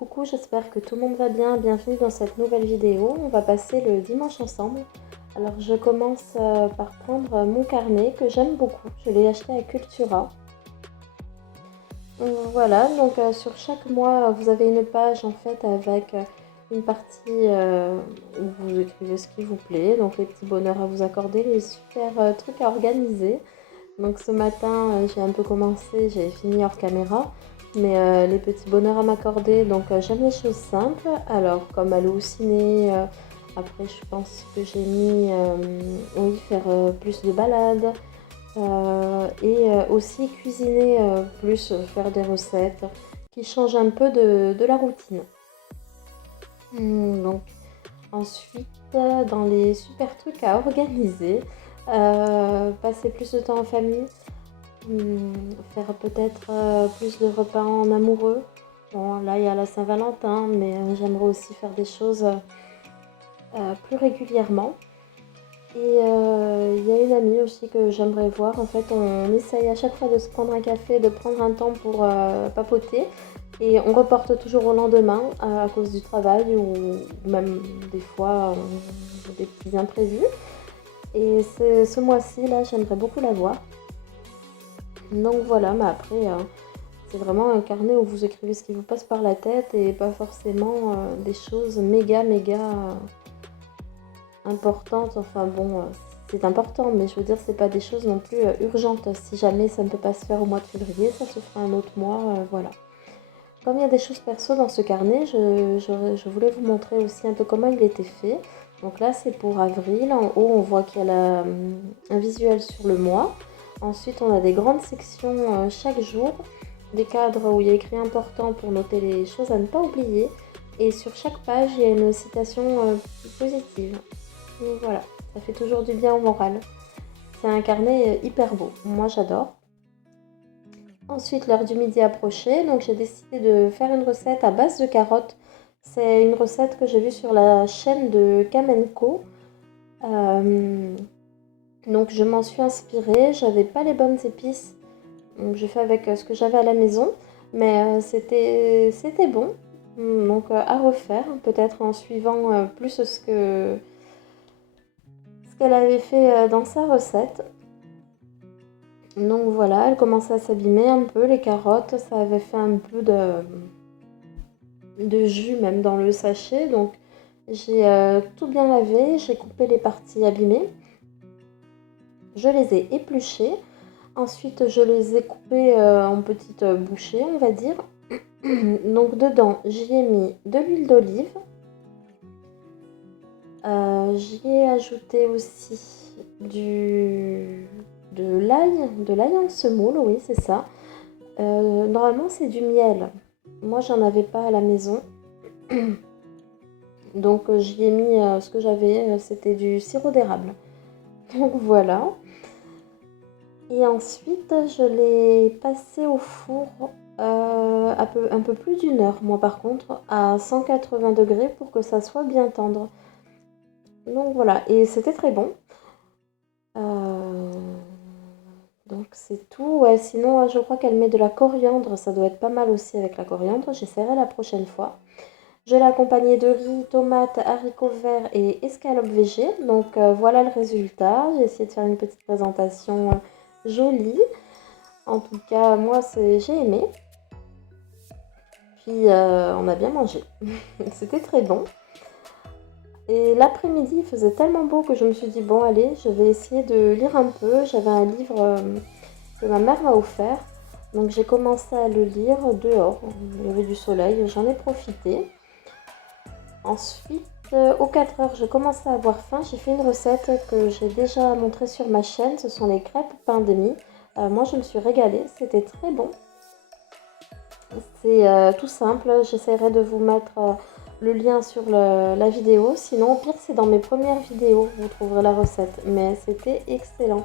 Coucou, j'espère que tout le monde va bien. Bienvenue dans cette nouvelle vidéo. On va passer le dimanche ensemble. Alors je commence par prendre mon carnet que j'aime beaucoup. Je l'ai acheté à Cultura. Voilà, donc sur chaque mois, vous avez une page en fait avec une partie où vous écrivez ce qui vous plaît. Donc les petits bonheurs à vous accorder, les super trucs à organiser. Donc ce matin, j'ai un peu commencé, j'ai fini hors caméra. Mais les petits bonheurs à m'accorder, donc j'aime les choses simples. Alors comme aller au ciné, après je pense que j'ai mis, oui, faire plus de balades. Et aussi cuisiner plus, faire des recettes qui changent un peu de la routine. Donc ensuite, dans les super trucs à organiser, passer plus de temps en famille. Faire peut-être plus de repas en amoureux. Bon, là il y a la Saint-Valentin, mais j'aimerais aussi faire des choses plus régulièrement. Et il y a une amie aussi que j'aimerais voir. En fait, on essaye à chaque fois de se prendre un café, de prendre un temps pour papoter. Et on reporte toujours au lendemain à cause du travail ou même des fois on a des petits imprévus. Et ce mois-ci, là, j'aimerais beaucoup la voir. Donc voilà, mais après, c'est vraiment un carnet où vous écrivez ce qui vous passe par la tête et pas forcément des choses méga importantes. Enfin bon, c'est important, mais je veux dire, c'est pas des choses non plus urgentes. Si jamais ça ne peut pas se faire au mois de février, ça se fera un autre mois, voilà. Comme il y a des choses perso dans ce carnet, je voulais vous montrer aussi un peu comment il était fait. Donc là, c'est pour avril. En haut, on voit qu'il y a un visuel sur le mois. Ensuite, on a des grandes sections chaque jour, des cadres où il y a écrit important pour noter les choses à ne pas oublier. Et sur chaque page, il y a une citation positive. Donc voilà, ça fait toujours du bien au moral. C'est un carnet hyper beau, moi j'adore. Ensuite, l'heure du midi approchait, donc j'ai décidé de faire une recette à base de carottes. C'est une recette que j'ai vue sur la chaîne de Kamenko. Donc je m'en suis inspirée, j'avais pas les bonnes épices, donc j'ai fait avec ce que j'avais à la maison, mais c'était bon. Donc à refaire, peut-être en suivant plus ce qu'elle avait fait dans sa recette. Donc voilà, elle commençait à s'abîmer un peu, les carottes, ça avait fait un peu de jus même dans le sachet, donc j'ai tout bien lavé, j'ai coupé les parties abîmées. Je les ai épluchées. Ensuite, je les ai coupées en petites bouchées, on va dire. Donc, dedans, j'y ai mis de l'huile d'olive. J'y ai ajouté aussi de l'ail en semoule, oui, c'est ça. Normalement, c'est du miel. Moi, j'en avais pas à la maison. Donc, j'y ai mis ce que j'avais, c'était du sirop d'érable. Donc, voilà. Et ensuite, je l'ai passé au four un peu plus d'une heure, moi par contre, à 180 degrés pour que ça soit bien tendre. Donc voilà, et c'était très bon. Donc c'est tout. Ouais, sinon, je crois qu'elle met de la coriandre, ça doit être pas mal aussi avec la coriandre. J'essaierai la prochaine fois. Je l'ai accompagné de riz, tomates, haricots verts et escalopes végé. Donc voilà le résultat. J'ai essayé de faire une petite présentation jolie. En tout cas, moi, j'ai aimé. Puis on a bien mangé. C'était très bon. Et l'après-midi, il faisait tellement beau que je me suis dit, bon allez, je vais essayer de lire un peu. J'avais un livre que ma mère m'a offert. Donc j'ai commencé à le lire dehors. Il y avait du soleil, j'en ai profité. Ensuite, aux 4 heures, je commençais à avoir faim. J'ai fait une recette que j'ai déjà montrée sur ma chaîne. Ce sont les crêpes pain de mie. Moi, je me suis régalée. C'était très bon. C'est tout simple. J'essaierai de vous mettre le lien sur la vidéo. Sinon, au pire, c'est dans mes premières vidéos. Vous trouverez la recette. Mais c'était excellent.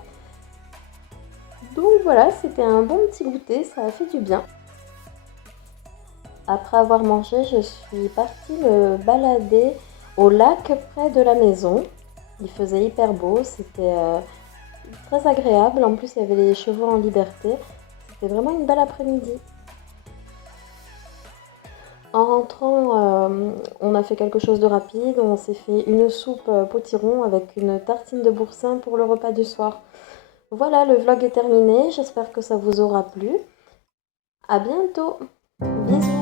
Donc voilà, c'était un bon petit goûter. Ça a fait du bien. Après avoir mangé, je suis partie me balader au lac près de la maison. Il faisait hyper beau, c'était très agréable. En plus, il y avait les chevaux en liberté. C'était vraiment une belle après-midi. En rentrant, on a fait quelque chose de rapide. On s'est fait une soupe potiron avec une tartine de boursin pour le repas du soir. Voilà, le vlog est terminé. J'espère que ça vous aura plu. À bientôt. Bisous.